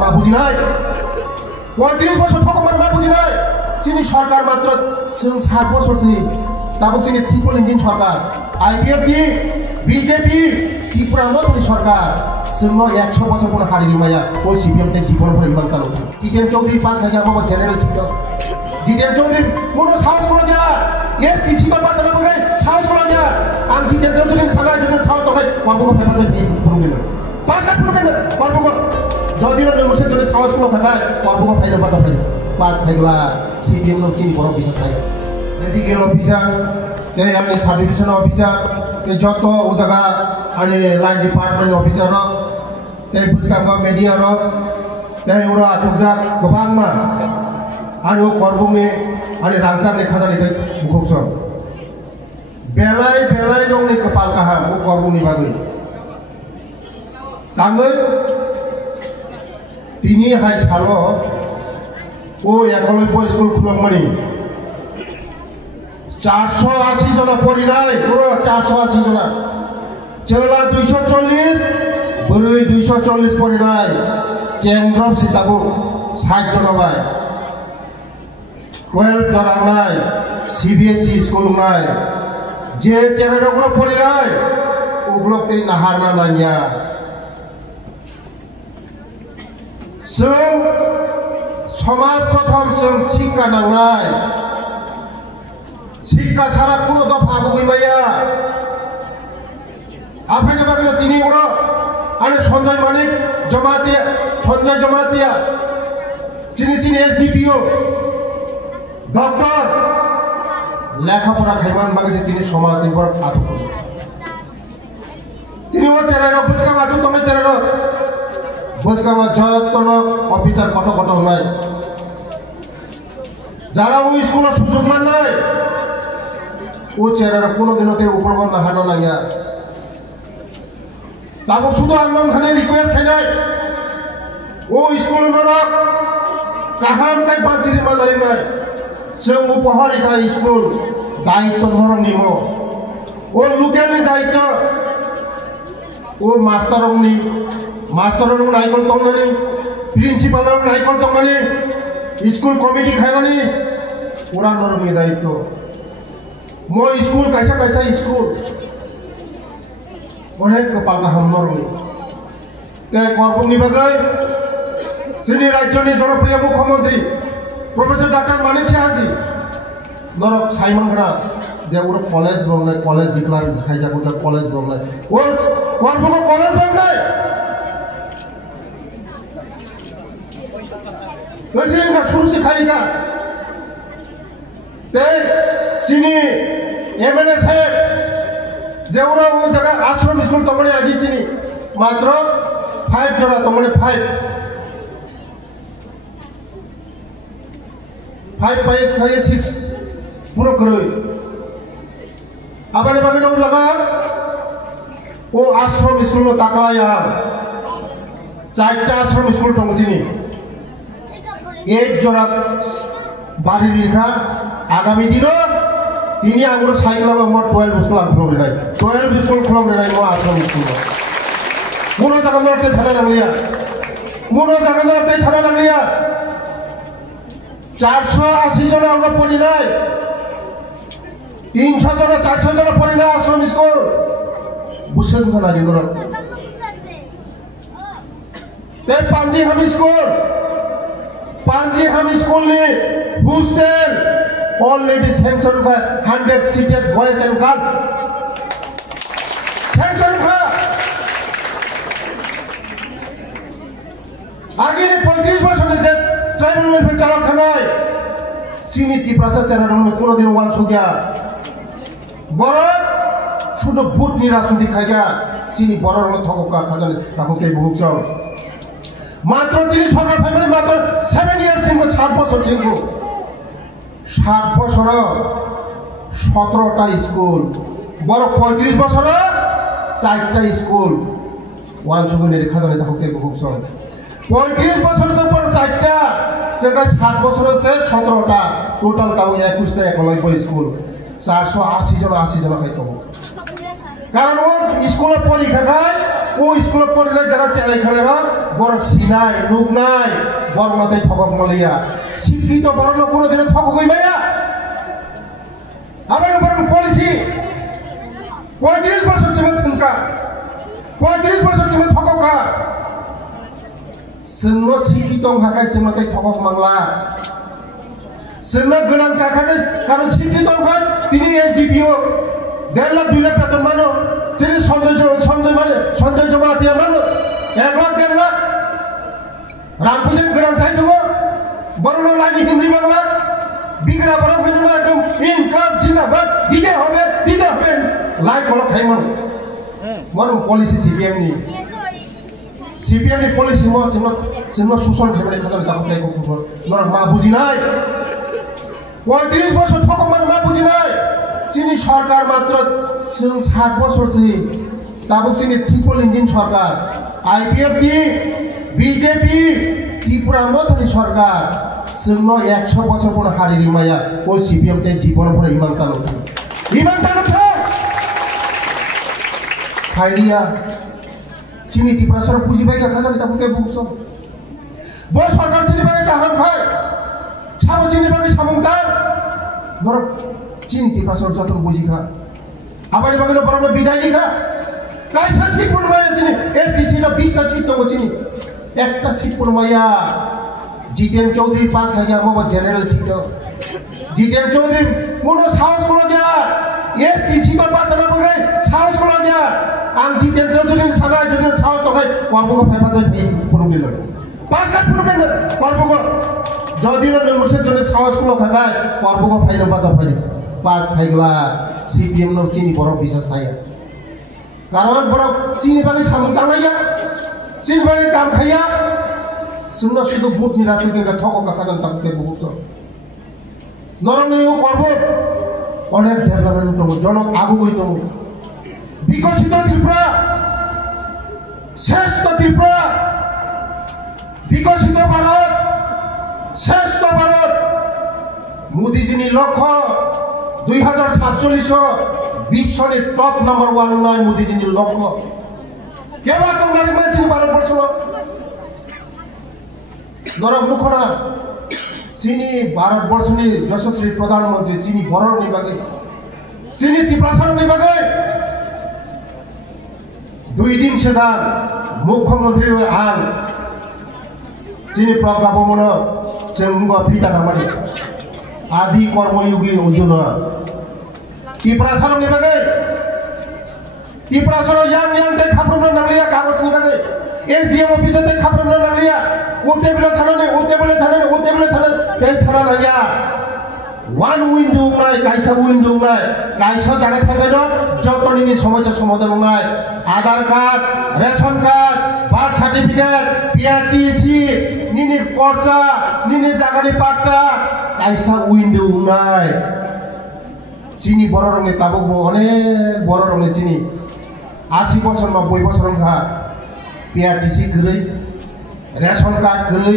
মা বুঝি নাই ৩৫ বছর থাকা মানে মা বুঝি নাই চিনি সরকার মাত্র ৬০ বছরছি তারপর চিনি ট্রিপল ইঞ্জিন সরকার আইপিএফ কি বিজেপি ত্রিপুরা মন্ত্রী সরকার जोंनो 100 বছর কোন হারিনি মায়া ওই সিপিএম তে জীবন ভরে ইমান কালো জিতেন চৌধুরী পাস হাজার আমার জেনারেল ছিল জিতেন চৌধুরী কোনো সাহস করে না এস কি ছিল পাস না বলে সাহস করে না আমি জিতেন চৌধুরী সালা যদি সাহস করে কর্ম ফেমাসে পুরো পাস পুরো কর্ম যদি না মুসে যদি সাহস করে থাকা কর্ম ফাইলে পাস হাইলা সিপিএম নো চিনি বড় বিশেষ নাই মেডিকেল অফিসার তে আমি সাব ডিভিশন অফিসার তে যত ও জায়গা आणि लाइन डिपार्टमेंट ऑफिसर ते बुसकांगा मीडिया ते उरा तुगजा गोबांमा आणि करबुंनि आणि रांजानि खाजानि मुखुसम बेलाय बेलाय दंनि कपाल काहा ओ करबुंनि बागै ताङै तिनि हाय सालो ओ एकलब्य स्कुल खुलमनि 480 जना पढिनाय पुरो 480 जना चला 240 बरै 240 पढिनाय चेंद्रम सीताबु 60 जना बाय 12 जरांनाय सीबीएसई स्कुल नाय जे चेराडगुलो पढिनाय उग्लक ते नाहारना नानिया जों समाज प्रथम जों शिक्षा नांनाय शिक्षा सारा कोनो दफा गैबाया आपने बागले तिनी उड़ो अरे संजय मानिक जमातिया संजय जमातिया चिनी चिनी एसडीपीओ डॉक्टर लेखापड़ा खाइमान मागे तिनी समाज नि बर आदु तिनी वो चेरानो बुसका माथु तमे चेरानो बुसका मा जतनो अफिसर कटो कटो होनाय যারা ওই স্কুলে সুযোগ মান নাই ও চেরানো কোনো দিনতে উপরগণ না হানো লাগিয়া তাবো শুধু আন্দোলন খানে রিকোয়েস্ট খাইনাই ও স্কুল নরক কাহাম কাই পাঁচিরি মাদারি নাই जों উপহারিকা স্কুল দায়িত্ব নরং নিমো ও লুকেলনি দায়িত্ব ও মাস্টারংনি নাইকল তংনানি প্রিন্সিপালরং নাইকল তংনানি स्कूल कमिटी खाइनानि ओरा नरंनि दायित्व मो स्कूल कैसा कैसा स्कूल अनेक कपाल गाहाम नरंनि ते करबुंनि बागै जोंनि राज्यनि जनप्रिय मुख्यमंत्री प्रोफेसर डॉक्टर मानिक साहाजी नरक साइमनग्रा जे ओरा कलेज बंगनाय कलेज डिक्लार खाइजाखौ जा कलेज बंगनाय ओ करबुंखौ कलेज बंगनाय 의심과 수습하니까 때 진이 MLA 사업 제우라고 제가 아ශ්रम स्कूल तमने आगे चिनी मात्र 5 जरा तमने 5 पाइस खाए 6 पूरा करोई आपने बाकी लोग लगा वो आश्रम स्कूल में ताकला यार 4टा आश्रम स्कूल तमने चिनी एक जोड़ा बारी लिखा आगामी दिनों तीनी आगुर साइकिल में मोट 12 स्कूल खुलम लेनाय 12 स्कूल खुलम लेनाय मो आश्रम स्कूल मोनो जागा नरते थाना नांगलिया मोनो जागा नरते थाना नांगलिया 480 जना আমরা পড়ি নাই 300 जना 400 जना পড়ি না আশ্রম স্কুল বুঝছেন তো না দিন তে পাঞ্জি হামি স্কুল पांजी हम स्कूल ने हॉस्टल ऑलरेडी सैंक्शन का 100 seated boys and girls sanction का आगे ने 35 वर्ष से ट्राइबल वेलफेयर चला खानाय सिनी ত্রিপুরা চ্যানেল में কোনো दिन वान सुगिया बड़ शुद्ध बुट नि राजनीति खाइया सिनी बड़ रंग थगका खाजाले राखोके बुकजों मात्र चिनी सरकार फैमिली मात्र 7 years सिंह 60 बছর सिंह 60 बছर 17टा स्कूल बड़ 35 बছर 4टा स्कूल वान सुगुनि खाजाले दाखोके बुकजों 35 बছর तो पर 4टा सेगा 60 बছর से 17टा टोटल टाउ 21टा एकलब्य स्कूल 480 जना 80 जना खाइतो कारण वो स्कूल पढ़ी खाय वो स्कूल पढ़ले जरा चलाई खानेरा বড় সিনাই লোক নাই বড় মাথায় ঠকক মালিয়া শিক্ষিত বড় লোক কোনোদিনও ঠকক হইবাইয়া আবার বরং পলিসি 35 বছর সিমে থুমকা 35 বছর সিমে ঠককা जोंनो शिक्षित हाखाय जोंनाथाय ঠকক मांला जोंनो गोनां जाखाय कारण शिक्षित हाय তিনি एसडीपीओ 1.5 लाख 2 लाख বেতন মানো যিনি সঞ্জয় জমা দিয়া মানো 1 লাখ 1.5 লাখ রাং পুজেন গোনাं जाय दङ বড় লাইনি হিন্দি বাংলা বিগরা বড় ফেলনা একদম ইনকাম জিনাবাদ দিতে হবে লাইক বড় খাইমন মরম পলিসি সিপিএম নি সিপিএম নি পলিসি মো जोंनो सुसन खालामनाय खाजान दाखौथाय गथ'फोर नर मा बुजिनाय 35 বছর ঠকক মানে मा बुजिनाय চিনি সরকার মাত্র 60 বছরসি তাবো চিনি ট্রিপল ইঞ্জিন সরকার আইপিএফ কি বিজেপি ত্রিপুরা মতনি সরকার जोंनो 100 বছর পর হারিনি মায়া ও সিপিএম তে জীবন পরে ইমান তানো আইডিয়া চিনি ত্রিপুরা সরকার বুঝিবাই খাজান দাখৌथाय বুঝছো বড় সরকার চিনি বাগে কাহাম খায় সাবো চিনি বাগে সামংতার বড় চিনি ত্রিপুরা সরকার যত বুঝিখা আবার বাগে বড় বিদায় নিখা কাইসা সিট পড়মায়া চিনি এসডিসি না 20 সিট দङ চিনি একটা সিট পড়মায়া জিতেন চৌধুরী পাস হাইগা মাবা জেনারেল সিট জিতেন চৌধুরী কোনো সাহস কোনো দিয়া এসডিসি তো পাস না বগে সাহস কোনো দিয়া আং জিতেন চৌধুরী সারা যদি সাহস দখাই কর্মক ফাইবাজাই পড়মিল পাস লাখ পড়মিল কর্মক যদিও নমসের জন্য সাহস কোনো থাকায় কর্মক ফাইনো বাজা ফাইনি পাস খাইগলা সিপিএম নো চিনি বড় বিশ্বাস থাইয়া কারণ বড় চিনি বাগে সামন তামাইয়া চিনি বাগে কাম খাইয়া जोंनो শুধু ভোট নি রাজনীতি ঠককা খাজান দাখৌथाय বহুত নরনীয় করব অনেক ডেভেলপমেন্ট দङ জনক আগুই দङ বিকশিত ত্রিপুরা শ্রেষ্ঠ ত্রিপুরা বিকশিত ভারত শ্রেষ্ঠ ভারত মোদিজিনি লক্ষ্য 2047 বিশ্বনি টপ নাম্বার 1 নয় মোদিজিনি লক্ষ্য কেবা টংলানি মানসি ভারতবর্ষ নরক মুখনা চিনি ভারতবর্ষনি যশস্বী প্রধানমন্ত্রী চিনি বড়নি বাগে চিনি ত্রিপুরাসরনি বাগে 2 দিন সেদা মুখ্যমন্ত্রী আং চিনি প্রজ্ঞা ভবন जोंगो पिता नामानि आदि कर्मयोगी अजुन ত্রিপুরাসরনি বাগে ত্রিপুরাসর yang te খাপ্রম নাংলিয়া কাগজনি বাগে एसडीएम ऑफिस ते खाप्रम नांगलिया ओते बेले थानाने ए थाना नाया वन विंडो नाय काइसा विंडो नाय काइसा जागा थाकाय न जतनिनि समस्या समाधान नाय Aadhaar card ration card birth certificate PRTC निनि खर्चा निनि जागानि पाट्टा काइसा विंडो नाय चिनि बड़ रंनि ताबो अनेक बड़ रंनि चिनि 80 বছর 90 বছর खा पीआरटीसी गरै रेशन कार्ड गरै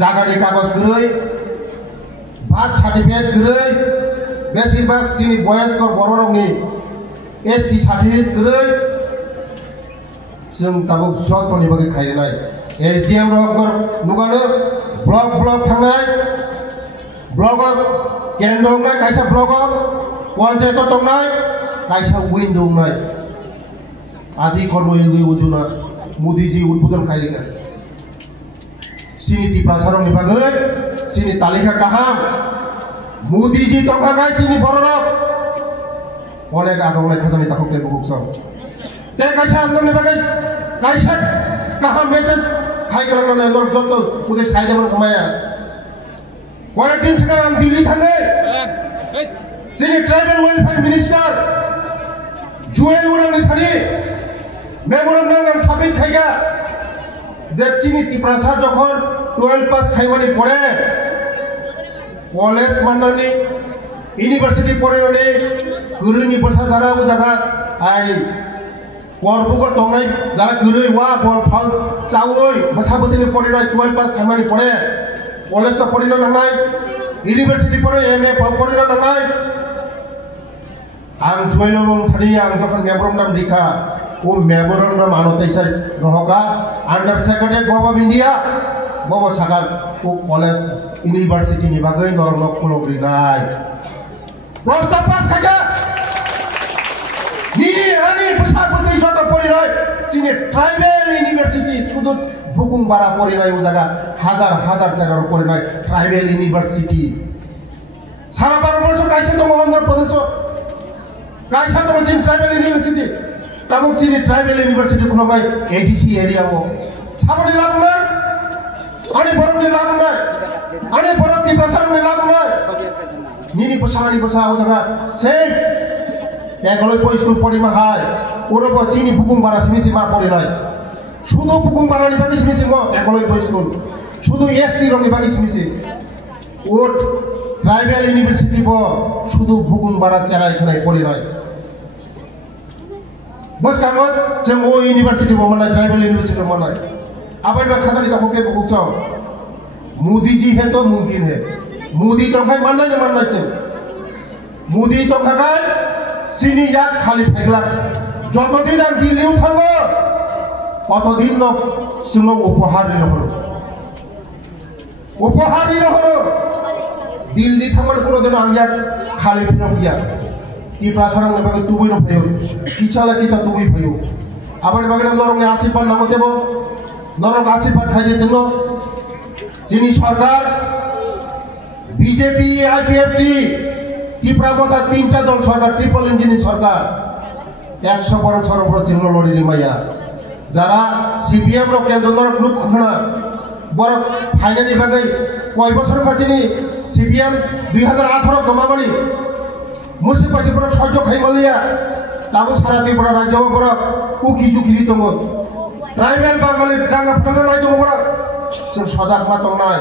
जागानि कागज गरै बार्थ सार्टिफिकेट गरै बेसिरभाग जोंनि बयस्कर बर' रावनि एसटी सार्टिफिकेट गरै जों दाबो जतनि बागै खायनाय एसडीएम रकगर नुगानो ब्लक थांनाय ब्लकआव केन्द्र दंनाय कायसा ब्लकआव पन्चायत दंनाय कायसा विन दंनाय आदि कर्मयोगी अजुना मोदीजी उद्बोधन खायलिगा चिनि ত্রিপুরাসরनि बागै चिनि तालिका गाहाम मोदीजी दंखागाय चिनि बर'राव अनेक आगौनाय खाजानि दाखौथाय बुकसं ते कायसा आंदोलननि बागै कायसा गाहाम मेसेज खायगलांनानै लर जत उदे साइडमन खमाया कयेक दिन सिगां आं दिल्ली थाङो चिनि ट्राइबेल वेलफेयार मिनिस्टार जुएल उरांनि थानि मेमोरेंडम साबमिट खायगा जे चिनि ত্রিপুরাসর যখন 12 পাস খাইমানি পড়ে কলেজ মাননানি ইউনিভার্সিটি পড়ানি গরুনি বসা যারা ও জায়গা আই করবুগো দंनाय যারা গরুই ওয়া বল ফল চাওই বসাবদিনি পড়িনাय 12 পাস খাইমানি পড়ে কলেজ তো পড়িনো নাंनाय ইউনিভার্সিটি পড়ে MA পড়িনো নাंनाय ang suwelong tadi ang jokan memorandum dika o memorandum anotai sar rohoka under secretary government India bawa sakal o college university ni bagai normal kulogri nai prosta pas saja ni ani besar putih jota pori nai sini tribal university sudut bukum bara pori nai o jaga হাজার জায়গার পরি nai tribal university সারা ভারতবর্ষ কাইসে তো অন্ধ্র প্রদেশ কাইসা তো চিন tribal university তাবুক চিনি tribal university কোনো ভাই ADC এরিয়াও সাবনি লাভ নাই আনি বরমনি লাভ নাই আনি বরমনি প্রসারনি লাভ নাই নিনি পোসানি পোসা ও জায়গা সেম একলই পই স্কুল পড়ি মাহাই ওরব চিনি বুকুম বারা সিমিসি মা পড়ি নাই শুধু বুকুম বারানি বাকি সিমিসি ম একলই পই স্কুল শুধু এসটি রনি বাকি সিমিসি ওট ট্রাইবাল ইউনিভার্সিটি ব শুধু বুকুম বারা চালাই এখানে পড়ি নাই बस कामत जों ओ यूनिवर्सिटी बनाय ट्राइबल यूनिवर्सिटी बनाय आबाय बा खासानि दा होके बुकचाव मोदी जी है तो मुमकिन है मोदी तो खाय माननाय न माननाय जों मोदी तो खाय सिनि या खालि फेगला যতদিন आं दिल्लीयाव थाङो ততদিন न जोंनो उपहार हरो दिल्ली थांबानो कोनोदिन आं या खालि फैनो गैया 이 prasaran ne bagi tubuh no payo kicha tubuh payo abar bagi norong ne asifan nago debo norong asifan khai diye jeno jini সরকার বিজেপি আইপিএফটি ত্রিপুরা তিনটা দল সরকার ট্রিপল ইঞ্জিন সরকার 100 বছর উপর চিহ্ন লড়ি মাইয়া যারা সিপিএম র কেন্দ্র নরক লুক খনা বড় ফাইনালি বাগৈ কয় বছর কাছিনি সিপিএম 2018 গমাবানি मुसि पासिफोरा सह्य खाइमालिया दाबो सारा त्रिपुरा राज्योआव बरा उखि जुखिरि दङ ट्राइबेल बाङालि दाङा फुटाना नाय दङ बरा जों सजाग मा दंनाय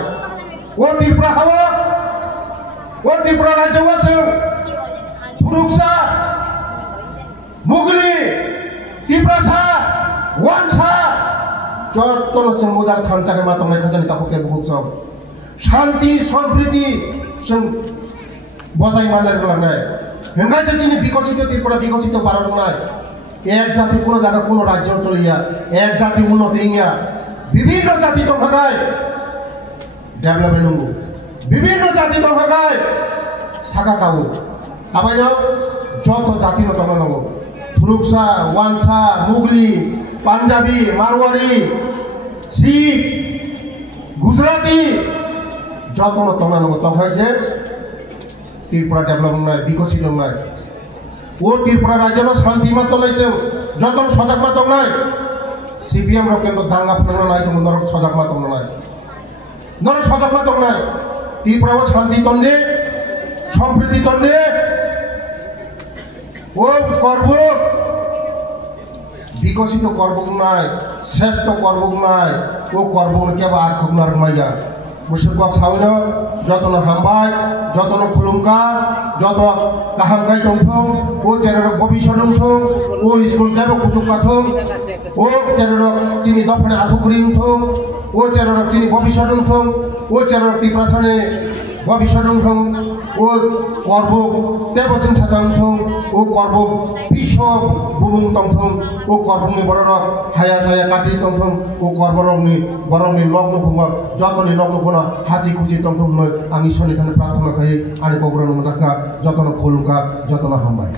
ओ त्रिपुरा हावा ओ त्रिपुरा राज्योआव जों फुरुकसा मुगलि त्रिपुरासा वानसा जत्तनो जों मोजां थानसाके मा दंनाय खाजानि दाखौके बुकजों शान्ति सम्प्रीति जों बजाय माननाय गलांनाय हेंगा जिनि विकसित त्रिपुरा विकसित भारत नाय एक जाति कोनो जागा कोनो राज्य चलिया एक जाति उन्नति इंगिया विभिन्न जाति तो भागाय डेभलपमेंट नंगौ विभिन्न जाति तो भागाय सागा गावो आबायनो जत जाति न दङ नंगौ फुरुकसा वानसा मुगली पांजाबी मारवाड़ी सिख गुजराती जत न दङ नंगौ तंखायसे त्रिपुरा डेभलपमेंट नाय विकसित नाय ओ त्रिपुरा राज्यनो शांति मा तलायजों जतन सजाग मा दंनाय सीपीएम रो केबो दांगा फुनांना नाय दङ नरक सजाग मा दंनाय नरक सजाग मा दंनाय त्रिपुराव शांति तन्ने समृद्धि तन्ने ओ कर्ब विकसित कर्ब नाय श्रेष्ठ कर्ब नाय ओ कर्ब केबो आर खुगनार माया मुसुरबाग सावनो जतन हामबाय जतन खुलुमका जत गाहामगाय दंथों ओ जेराव भबिष्यत दंथों ओ स्कुल देबो कुसुकाथों ओ जेराव चिनि दफने आथुकुरि दंथों ओ जेराव चिनि भबिष्यत दंथों ओ जेराव त्रिपुरासानि भबिष्यत दंथों ओ कर्ब देबो जों साजांथों ओ कर्ब विश्व बुहुम दंथों ओ कर्बनि बररक हाया साया काटि दंथों ओ कर्बरंनि बरंनि लग्न भुंगा जतनि लग्न भुंगा हासि खुसि दंथों आं ईश्वरनि थाखाय प्रार्थना खायो आंनि बावग्रानो मोनाखा जतन खुलुमका जतन हामबाय।